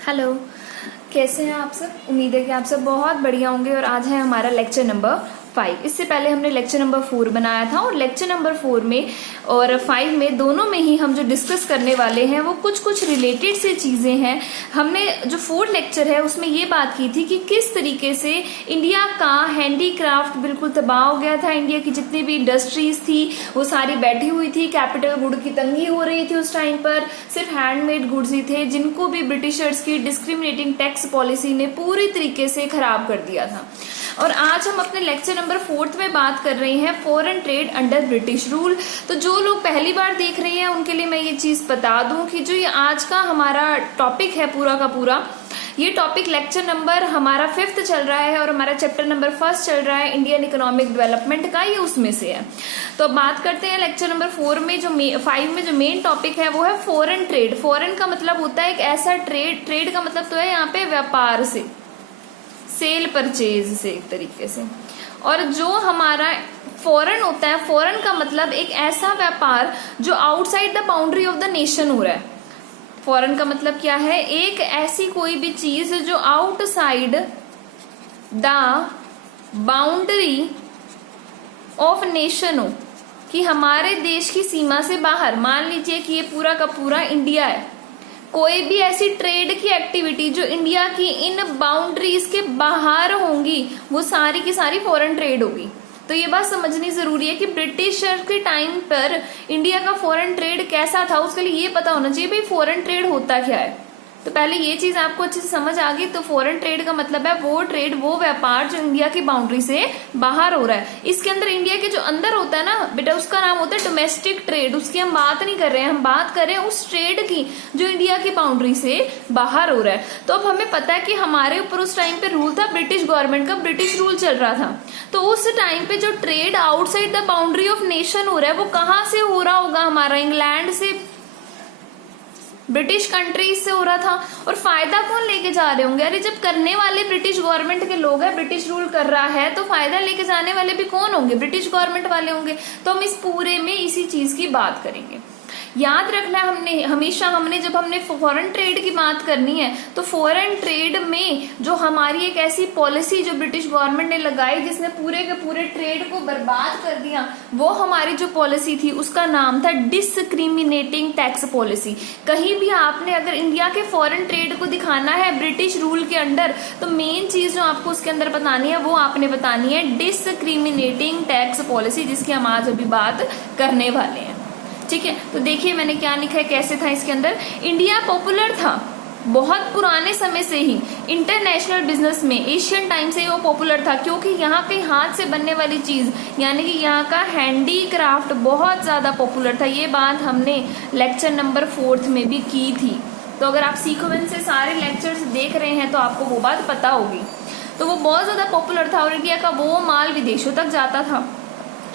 Hello. कैसे हैं आप सब? उम्मीद है कि आप सब बहुत बढ़िया होंगे। और आज है हमारा लेक्चर नंबर 5। इससे पहले हमने लेक्चर नंबर 4 बनाया था और लेक्चर नंबर 4 में और 5 में दोनों में ही हम जो डिस्कस करने वाले हैं वो कुछ रिलेटेड से चीजें हैं। हमने जो 4 लेक्चर है उसमें ये बात की थी कि किस तरीके से इंडिया का हैंडीक्राफ्ट बिल्कुल तबाह हो गया था। इंडिया की जितनी भी इंडस्ट्रीज थी वो सारी बैठी हुई थी। कैपिटल गुड की तंगी हो रही थी उस टाइम पर। सिर्फ हैंडमेड गुड्स ही थे जिनको भी ब्रिटिशर्स की डिस्क्रिमिनेटिंग टैक्स पॉलिसी ने पूरी तरीके से खराब कर दिया था। और आज हम अपने लेक्चर नंबर 4 में बात कर रहे हैं foreign trade under British rule. तो जो लोग पहली बार देख रहे हैं उनके लिए मैं ये चीज बता दूं कि जो ये आज का हमारा टॉपिक है पूरा का पूरा, ये टॉपिक लेक्चर नंबर हमारा 5th चल रहा है और हमारा चैप्टर नंबर 1 चल रहा है इंडियन इकोनॉमिक डेवलपमेंट का, ये उसमें से है। तो बात करते हैं लेक्चर नंबर 4 में। जो 5 में जो मेन टॉपिक है वो है फॉरेन ट्रेड। फॉरेन का मतलब होता है एक ऐसा ट्रेड का मतलब तो है यहाँ पे व्यापार से, सेल परचेज से एक तरीके से। और जो हमारा फॉरेन होता है, फॉरेन का मतलब एक ऐसा व्यापार जो outside the boundary of the nation हो रहा है। फॉरेन का मतलब क्या है? एक ऐसी कोई भी चीज जो outside the boundary of nation हो, कि हमारे देश की सीमा से बाहर। मान लीजिए कि ये पूरा का पूरा इंडिया है, कोई भी ऐसी ट्रेड की एक्टिविटी जो इंडिया की इन बाउंड्रीज के बाहर होंगी वो सारी की सारी फॉरेन ट्रेड होगी। तो ये बात समझनी जरूरी है कि ब्रिटिशर के टाइम पर इंडिया का फॉरेन ट्रेड कैसा था, उसके लिए ये पता होना चाहिए भाई फॉरेन ट्रेड होता क्या है। तो पहले ये चीज आपको अच्छे से समझ आ गई। तो फॉरेन ट्रेड का मतलब है वो ट्रेड, वो व्यापार जो इंडिया की बाउंड्री से बाहर हो रहा है। इसके अंदर इंडिया के जो अंदर होता है ना बेटा, उसका नाम होता है डोमेस्टिक ट्रेड। उसकी हम बात नहीं कर रहे हैं, हम बात कर रहे हैं उस ट्रेड की जो इंडिया की बाउंड्री से बाहर हो रहा है। तो अब हमें पता है कि हमारे ऊपर उस टाइम पे रूल था ब्रिटिश गवर्नमेंट का, ब्रिटिश रूल चल रहा था। तो उस टाइम पे जो trade outside the boundary of nation हो रहा है वो कहाँ से हो रहा होगा? हमारा इंग्लैंड से, ब्रिटिश कंट्रीज से हो रहा था। और फायदा कौन लेके जा रहे होंगे? अरे जब करने वाले ब्रिटिश गवर्नमेंट के लोग हैं, ब्रिटिश रूल कर रहा है, तो फायदा लेके जाने वाले भी कौन होंगे? ब्रिटिश गवर्नमेंट वाले होंगे। तो हम इस पूरे में इसी चीज की बात करेंगे। याद रखना हमने हमेशा जब हमने फॉरेन ट्रेड की बात करनी है तो फॉरेन ट्रेड में जो हमारी एक ऐसी पॉलिसी जो ब्रिटिश गवर्नमेंट ने लगाई जिसने पूरे के पूरे ट्रेड को बर्बाद कर दिया, वो हमारी जो पॉलिसी थी उसका नाम था डिस्क्रिमिनेटिंग टैक्स पॉलिसी। कहीं भी आपने अगर इंडिया के फॉरेन ट्रेड को दिखाना है ब्रिटिश रूल के अंडर, तो मेन चीज जो आपको उसके अंदर बतानी है वो आपने बतानी है डिस्क्रिमिनेटिंग टैक्स पॉलिसी, जिसकी हम आज अभी बात करने वाले हैं। ठीक है, तो देखिए मैंने क्या लिखा है, कैसे था इसके अंदर। इंडिया पॉपुलर था बहुत पुराने समय से ही इंटरनेशनल बिजनेस में, एशियन टाइम से वो पॉपुलर था, क्योंकि यहाँ के हाथ से बनने वाली चीज यानी कि यहाँ का हैंडीक्राफ्ट बहुत ज्यादा पॉपुलर था। ये बात हमने लेक्चर नंबर 4 में भी की थी। तो अगर आप सीक्वेंस से सारे लेक्चर्स देख रहे हैं तो आपको वो बात पता होगी। तो वो बहुत ज्यादा पॉपुलर था और इंडिया का वो माल विदेशों तक जाता था।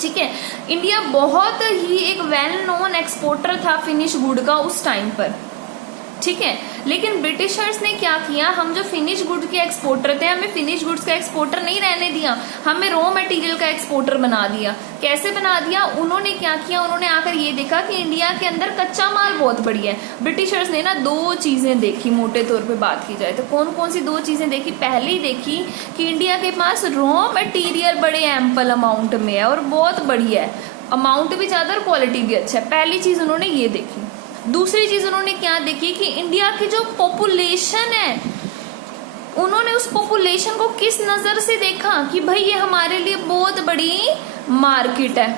ठीक है, इंडिया बहुत ही एक वेल नोन एक्सपोर्टर था फिनिश गुड का उस टाइम पर। ठीक है, लेकिन ब्रिटिशर्स ने क्या किया, हम जो फिनिश गुड के एक्सपोर्टर थे हमें फिनिश गुड्स का एक्सपोर्टर नहीं रहने दिया, हमें रॉ मटेरियल का एक्सपोर्टर बना दिया। कैसे बना दिया? उन्होंने क्या किया, उन्होंने आकर ये देखा कि इंडिया के अंदर कच्चा माल बहुत बढ़िया है। ब्रिटिशर्स ने ना 2 चीजें देखी, मोटे तौर पे बात की जाए तो कौन कौन सी 2 चीजें देखी? पहले ही देखी कि इंडिया के पास रॉ मटेरियल बड़े एम्पल अमाउंट में है और बहुत बढ़िया है, अमाउंट भी ज्यादा और क्वालिटी भी अच्छा है। पहली चीज उन्होंने ये देखी। दूसरी चीज उन्होंने क्या देखी कि इंडिया की जो पॉपुलेशन है, उन्होंने उस पॉपुलेशन को किस नजर से देखा कि भाई ये हमारे लिए बहुत बड़ी मार्केट है।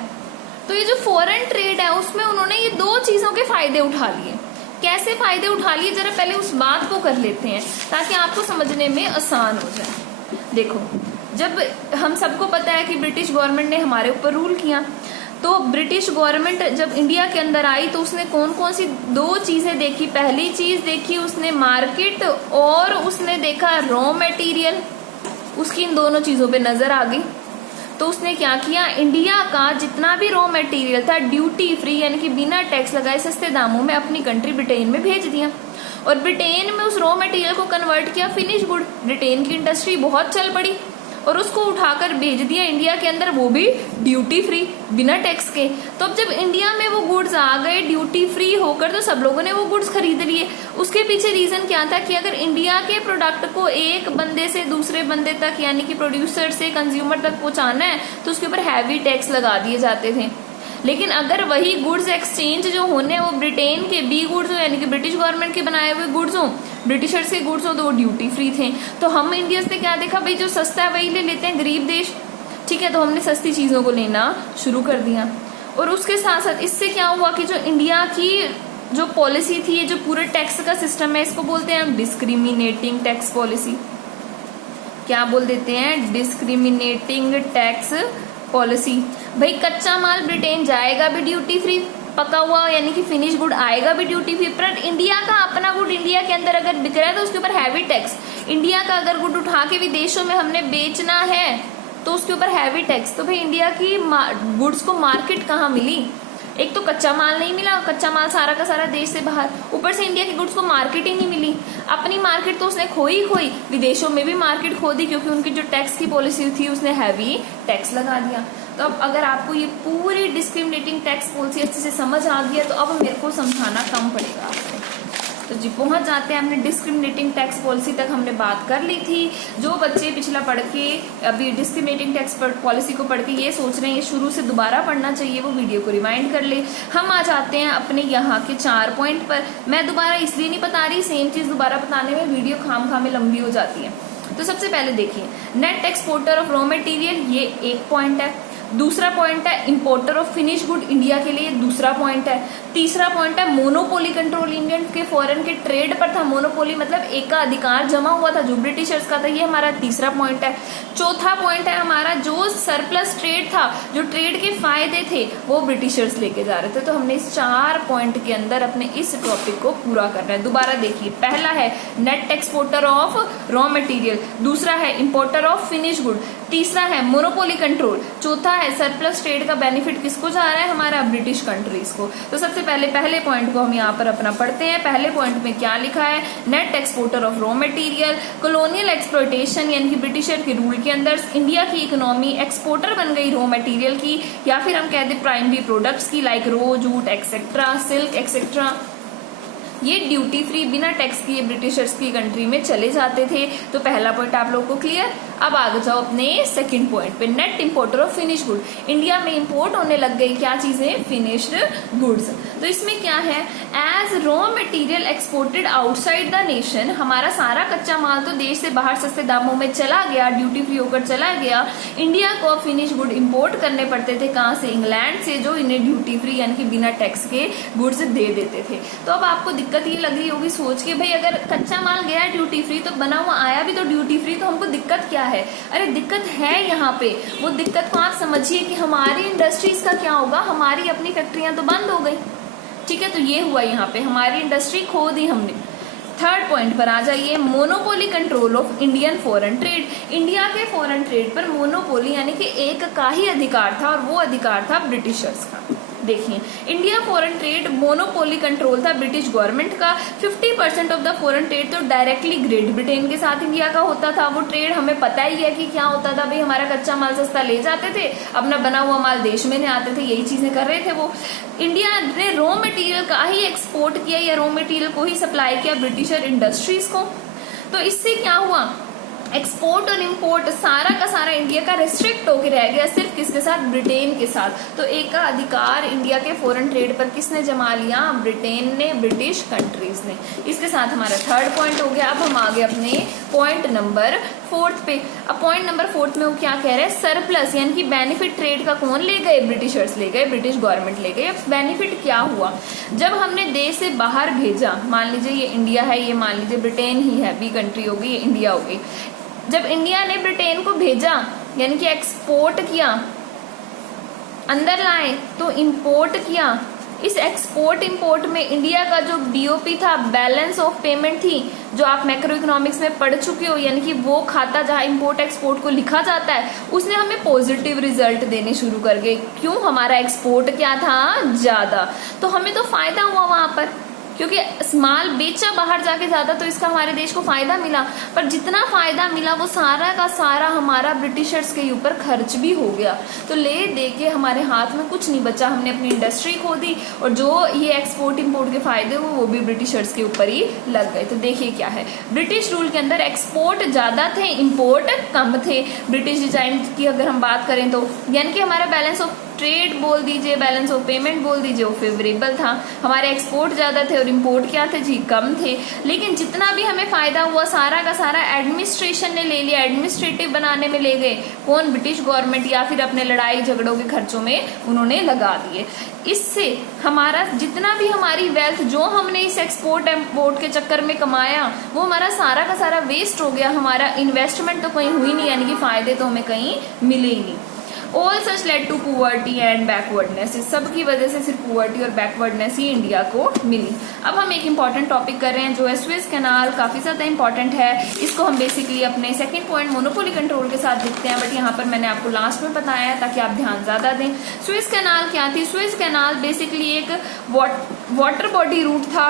तो ये जो फॉरेन ट्रेड है उसमें उन्होंने ये 2 चीजों के फायदे उठा लिए। कैसे फायदे उठा लिए जरा पहले उस बात को कर लेते हैं ताकि आपको समझने में आसान हो जाए। देखो, जब हम सबको पता है कि ब्रिटिश गवर्नमेंट ने हमारे ऊपर रूल किया, तो ब्रिटिश गवर्नमेंट जब इंडिया के अंदर आई तो उसने कौन कौन सी 2 चीजें देखी? पहली चीज देखी उसने मार्केट और उसने देखा रॉ मटेरियल। उसकी इन दोनों चीजों पे नजर आ गई तो उसने क्या किया, इंडिया का जितना भी रॉ मटेरियल था ड्यूटी फ्री यानी कि बिना टैक्स लगाए सस्ते दामों में अपनी कंट्री ब्रिटेन में भेज दिया। और ब्रिटेन में उस रॉ मटेरियल को कन्वर्ट किया फिनिश गुड। ब्रिटेन की इंडस्ट्री बहुत चल पड़ी और उसको उठाकर भेज दिया इंडिया के अंदर, वो भी ड्यूटी फ्री, बिना टैक्स के। तो अब जब इंडिया में वो गुड्स आ गए ड्यूटी फ्री होकर, तो सब लोगों ने वो गुड्स खरीद लिए। उसके पीछे रीजन क्या था कि अगर इंडिया के प्रोडक्ट को एक बंदे से दूसरे बंदे तक, यानी कि प्रोड्यूसर से कंज्यूमर तक पहुंचाना है, तो उसके ऊपर हैवी टैक्स लगा दिए जाते थे। लेकिन अगर वही गुड्स एक्सचेंज जो होने वो ब्रिटेन के बी गुड्स हो, यानी कि ब्रिटिश गवर्नमेंट के बनाए हुए गुड्स हो, ब्रिटिशर्स के गुड्स हो, तो वो ड्यूटी फ्री थे। तो हम इंडियंस ने क्या देखा, भाई जो सस्ता है वही ले लेते हैं, गरीब देश, ठीक है, तो हमने सस्ती चीजों को लेना शुरू कर दिया। और उसके साथ साथ इससे क्या हुआ कि जो इंडिया की जो पॉलिसी थी, ये जो पूरे टैक्स का सिस्टम है, इसको बोलते हैं हम डिस्क्रिमिनेटिंग टैक्स पॉलिसी। क्या बोल देते हैं, डिस्क्रिमिनेटिंग टैक्स पॉलिसी। भाई कच्चा माल ब्रिटेन जाएगा भी ड्यूटी फ्री, पका हुआ यानी कि फिनिश गुड आएगा भी ड्यूटी फ्री, पर इंडिया का अपना गुड इंडिया के अंदर अगर बिक रहा है तो उसके ऊपर हैवी टैक्स। इंडिया का अगर गुड उठा के विदेशों में हमने बेचना है तो उसके ऊपर हैवी टैक्स। तो भाई इंडिया की गुड्स को मार्केट कहाँ मिली, एक तो कच्चा माल नहीं मिला, कच्चा माल सारा का सारा देश से बाहर, ऊपर से इंडिया की गुड्स को मार्केट ही नहीं मिली। अपनी मार्केट तो उसने खोई, विदेशों में भी मार्केट खो दी, क्योंकि उनकी जो टैक्स की पॉलिसी थी उसने हैवी टैक्स लगा दिया। तो अब अगर आपको ये पूरी डिस्क्रिमिनेटिंग टैक्स पॉलिसी अच्छे से समझ आ गया तो अब मेरे को समझाना कम पड़ेगा आपको। तो जी पहुंच जाते हैं, हमने डिस्क्रिमिनेटिंग टैक्स पॉलिसी तक हमने बात कर ली थी। जो बच्चे पिछला पढ़ के अभी डिस्क्रिमिनेटिंग टैक्स पॉलिसी को पढ़ के ये सोच रहे हैं ये शुरू से दोबारा पढ़ना चाहिए, वो वीडियो को रिमाइंड कर ले। हम आ जाते हैं अपने यहाँ के 4 पॉइंट पर। मैं दोबारा इसलिए नहीं बता रही, सेम चीज दोबारा बताने में वीडियो खाम में लंबी हो जाती है। तो सबसे पहले देखिए, net exporter of raw material, ये एक पॉइंट है। दूसरा पॉइंट है importer of finish good, India के लिए दूसरा पॉइंट है। तीसरा पॉइंट है मोनोपोली कंट्रोल, इंडियन के फॉरेन के ट्रेड पर था मोनोपोली, मतलब एक का अधिकार जमा हुआ था जो ब्रिटिशर्स का था, ये हमारा तीसरा पॉइंट है। चौथा पॉइंट है हमारा जो सरप्लस ट्रेड था, जो ट्रेड के फायदे थे वो ब्रिटिशर्स लेके जा रहे थे। तो हमने इस 4 पॉइंट के अंदर अपने इस टॉपिक को पूरा करना है। दोबारा देखिए, पहला है net exporter of raw material, दूसरा है इंपोर्टर ऑफ फिनिश गुड, तीसरा है मोनोपोली कंट्रोल, चौथा है सरप्लस ट्रेड का बेनिफिट किसको जा रहा है, हमारा ब्रिटिश कंट्रीज को। तो सबसे पहले पॉइंट को हम यहाँ पर अपना पढ़ते हैं। पहले पॉइंट में क्या लिखा है, net exporter of raw material, colonial exploitation यानी कि ब्रिटिशर के रूल के अंदर इंडिया की इकोनॉमी एक्सपोर्टर बन गई रॉ मटेरियल की, या फिर हम कहते हैं प्राइमरी प्रोडक्ट्स की, लाइक रो, जूट एक्सेट्रा, सिल्क एक्सेट्रा। ये ड्यूटी फ्री बिना टैक्स किए ब्रिटिशर्स की कंट्री में चले जाते थे। तो पहला पॉइंट आप लोगों को क्लियर। अब आगे जाओ अपने सेकंड पॉइंट पे, net importer of finish good, India में इंपोर्ट होने लग गई क्या चीजें, फिनिश्ड गुड्स। तो इसमें क्या है, as raw material exported outside the nation, हमारा सारा कच्चा माल तो देश से बाहर सस्ते दामों में चला गया, ड्यूटी फ्री होकर चला गया। इंडिया को फिनिश गुड इंपोर्ट करने पड़ते थे, कहाँ से, इंग्लैंड से, जो इन्हें ड्यूटी फ्री यानी कि बिना टैक्स के गुड्स दे देते थे। तो अब आपको दिक्कत ये लग रही होगी सोच के, भाई अगर कच्चा माल गया ड्यूटी फ्री तो बना हुआ आया भी तो ड्यूटी फ्री, तो हमको दिक्कत क्या है। अरे दिक्कत है यहाँ पे, वो दिक्कत को आप समझिए कि हमारी इंडस्ट्रीज का क्या होगा, हमारी अपनी फैक्ट्रियां तो बंद हो गई, ठीक है। तो ये हुआ यहाँ पे, हमारी इंडस्ट्री खो दी हमने। थर्ड पॉइंट पर आ जाइए, monopoly control of Indian foreign trade, India के फॉरेन ट्रेड पर मोनोपोली यानी कि एक का ही अधिकार था, और वो अधिकार था ब्रिटिशर्स का। देखिए, India foreign trade monopoly control था ब्रिटिश गवर्नमेंट का। 50% ऑफ द फॉरेन ट्रेड तो डायरेक्टली ग्रेट ब्रिटेन के साथ इंडिया का होता था। वो ट्रेड हमें पता ही है कि क्या होता था, भाई हमारा कच्चा माल सस्ता ले जाते थे, अपना बना हुआ माल देश में नहीं आते थे, यही चीजें कर रहे थे वो। इंडिया ने रॉ मटेरियल का ही एक्सपोर्ट किया या रॉ मटेरियल को ही सप्लाई किया ब्रिटिशर इंडस्ट्रीज को। तो इससे क्या हुआ, एक्सपोर्ट और इंपोर्ट सारा का सारा इंडिया का रिस्ट्रिक्ट होकर रह गया, सिर्फ किसके साथ, ब्रिटेन के साथ। तो एक का अधिकार इंडिया के फॉरेन ट्रेड पर किसने जमा लिया, ब्रिटेन ने, ब्रिटिश कंट्रीज ने। इसके साथ हमारा थर्ड पॉइंट हो गया। अब हम आगे अपने पॉइंट नंबर 4 पे। अब पॉइंट नंबर 4 में वो क्या कह रहे हैं, सरप्लस यानी कि बेनिफिट ट्रेड का कौन ले गए, ब्रिटिशर्स ले गए, ब्रिटिश गवर्नमेंट ले गई। अब बेनिफिट क्या हुआ, जब हमने देश से बाहर भेजा, मान लीजिए ये इंडिया है, ये मान लीजिए ब्रिटेन ही है, बी कंट्री होगी, ये इंडिया हो गई। जब इंडिया ने ब्रिटेन को भेजा यानी कि एक्सपोर्ट किया, अंदर लाए तो इंपोर्ट किया। इस एक्सपोर्ट इंपोर्ट में इंडिया का जो बीओपी था, बैलेंस ऑफ पेमेंट थी, जो आप मैक्रो इकोनॉमिक्स में पढ़ चुके हो, यानी कि वो खाता जहां इंपोर्ट एक्सपोर्ट को लिखा जाता है, उसने हमें पॉजिटिव रिजल्ट देने शुरू कर गए। क्यों, हमारा एक्सपोर्ट क्या था, ज्यादा, तो हमें तो फायदा हुआ वहां पर, क्योंकि माल बेचा बाहर जाके ज्यादा, तो इसका हमारे देश को फायदा मिला, पर जितना फायदा मिला वो सारा का सारा हमारा ब्रिटिशर्स के ऊपर खर्च भी हो गया। तो ले दे के हमारे हाथ में कुछ नहीं बचा, हमने अपनी इंडस्ट्री खो दी, और जो ये एक्सपोर्ट इंपोर्ट के फायदे हुए वो भी ब्रिटिशर्स के ऊपर ही लग गए। तो देखिए क्या है, ब्रिटिश रूल के अंदर एक्सपोर्ट ज्यादा थे, इंपोर्ट कम थे। ब्रिटिश डिजाइन की अगर हम बात करें तो यानी कि हमारा बैलेंस ऑफ ट्रेड बोल दीजिए, बैलेंस ऑफ पेमेंट बोल दीजिए, वो फेवरेबल था। हमारे एक्सपोर्ट ज्यादा थे और इंपोर्ट क्या थे जी, कम थे। लेकिन जितना भी हमें फायदा हुआ सारा का सारा एडमिनिस्ट्रेशन ने ले लिया, एडमिनिस्ट्रेटिव बनाने में ले गए कौन, ब्रिटिश गवर्नमेंट, या फिर अपने लड़ाई झगड़ों के खर्चों में उन्होंने लगा दिए। इससे हमारा जितना भी हमारी वेल्थ जो हमने इस एक्सपोर्ट इंपोर्ट के चक्कर में कमाया वो हमारा सारा का सारा वेस्ट हो गया। हमारा इन्वेस्टमेंट तो कहीं हुई नहीं, यानी कि फायदे तो हमें कहीं मिले ही नहीं। All such led to poverty and backwardness, इस सब की वजह से सिर्फ पुअर्टी और बैकवर्डनेस ही इंडिया को मिली। अब हम एक इंपॉर्टेंट टॉपिक कर रहे हैं जो है स्वेज कैनाल, काफी ज्यादा इंपॉर्टेंट है। इसको हम बेसिकली अपने सेकंड पॉइंट मोनोपोली कंट्रोल के साथ देखते हैं, बट यहाँ पर मैंने आपको लास्ट में बताया है ताकि आप ध्यान ज्यादा दें। स्वेज कैनाल क्या थी? स्वेज कैनाल बेसिकली एक वाटर बॉडी रूट था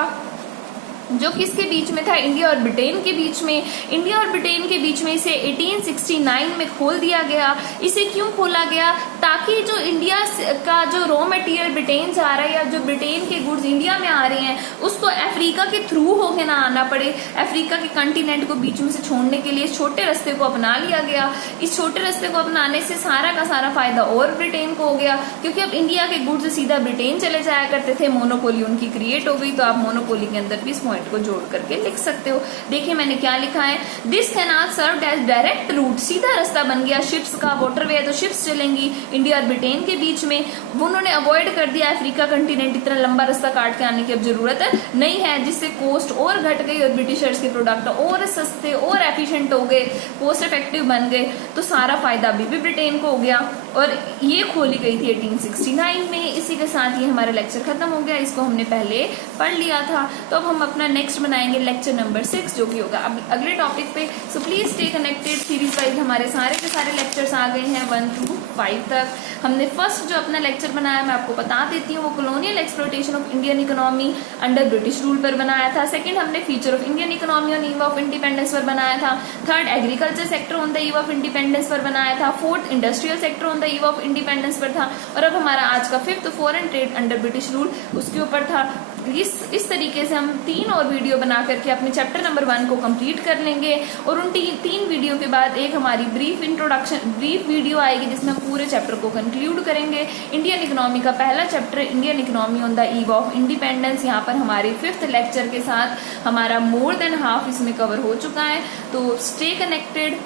जो किसके बीच में था, इंडिया और ब्रिटेन के बीच में। इंडिया और ब्रिटेन के बीच में इसे 1869 में खोल दिया गया। इसे क्यों खोला गया? ताकि जो इंडिया का जो रॉ मटेरियल ब्रिटेन जा रहा है या जो ब्रिटेन के गुड्स इंडिया में आ रहे हैं उसको अफ्रीका के थ्रू होके ना आना पड़े। अफ्रीका के कंटिनेंट को बीच में से छोड़ने के लिए छोटे रास्ते को अपना लिया गया। इस छोटे रास्ते को अपनाने से सारा का सारा फायदा और ब्रिटेन को हो गया, क्योंकि अब इंडिया के गुड्स सीधा ब्रिटेन चले जाया करते थे। मोनोपोली उनकी क्रिएट हो गई। तो आप मोनोपोली के अंदर भी इस पॉइंट को जोड़ करके लिख सकते हो। देखिए मैंने क्या लिखा है, this canal served as direct route, सीधा रास्ता बन गया शिप्स का। वाटरवे है तो शिप्स चलेंगी इंडिया और ब्रिटेन के बीच में। उन्होंने अवॉइड कर दिया अफ्रीका कंटिनेंट, इतना लंबा रास्ता काट के आने की अब जरूरत नहीं है, जिससे कोस्ट और घट गई और ब्रिटिशर्स के प्रोडक्ट और सस्ते और एफिशिएंट हो गए, कोस्ट इफेक्टिव बन गए। तो सारा फायदा अभी भी ब्रिटेन को हो गया और ये खोली गई थी 1869 में। इसी के साथ ये हमारा लेक्चर खत्म हो गया। इसको हमने पहले पढ़ लिया था। तो अब हम अपना नेक्स्ट बनाएंगे लेक्चर नंबर 6 जो कि होगा अब अगले टॉपिक पे। So please stay connected. Series wise हमारे सारे के सारे लेक्चर्स आ गए हैं 1 to 5 तक। हमने फर्स्ट जो अपना लेक्चर बनाया मैं आपको बता देती हूँ, वो colonial exploitation of Indian economy under British rule पर बनाया था। सेकंड हमने future of Indian economy on eve of independence पर बनाया था। Third agriculture sector on the eve of independence पर बनाया था। Fourth industrial sector on the eve of independence पर था। और अब हमारा आज का fifth foreign trade under British rule उसके ऊपर था। इस तरीके से हम 3 और वीडियो बना करके अपने चैप्टर नंबर 1 को कंप्लीट कर लेंगे। और उन 3 वीडियो के बाद एक हमारी ब्रीफ वीडियो आएगी जिसमें हम पूरे चैप्टर को कंक्लूड करेंगे। इंडियन इकोनॉमी का पहला chapter Indian economy on the eve of independence, यहाँ पर हमारे 5th लेक्चर के साथ हमारा मोर देन हाफ इसमें कवर हो चुका है। तो स्टे कनेक्टेड,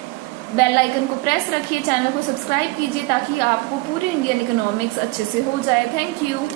बेल आइकन को प्रेस रखिए, चैनल को सब्सक्राइब कीजिए ताकि आपको पूरी इंडियन इकोनॉमिक्स अच्छे से हो जाए। Thank you.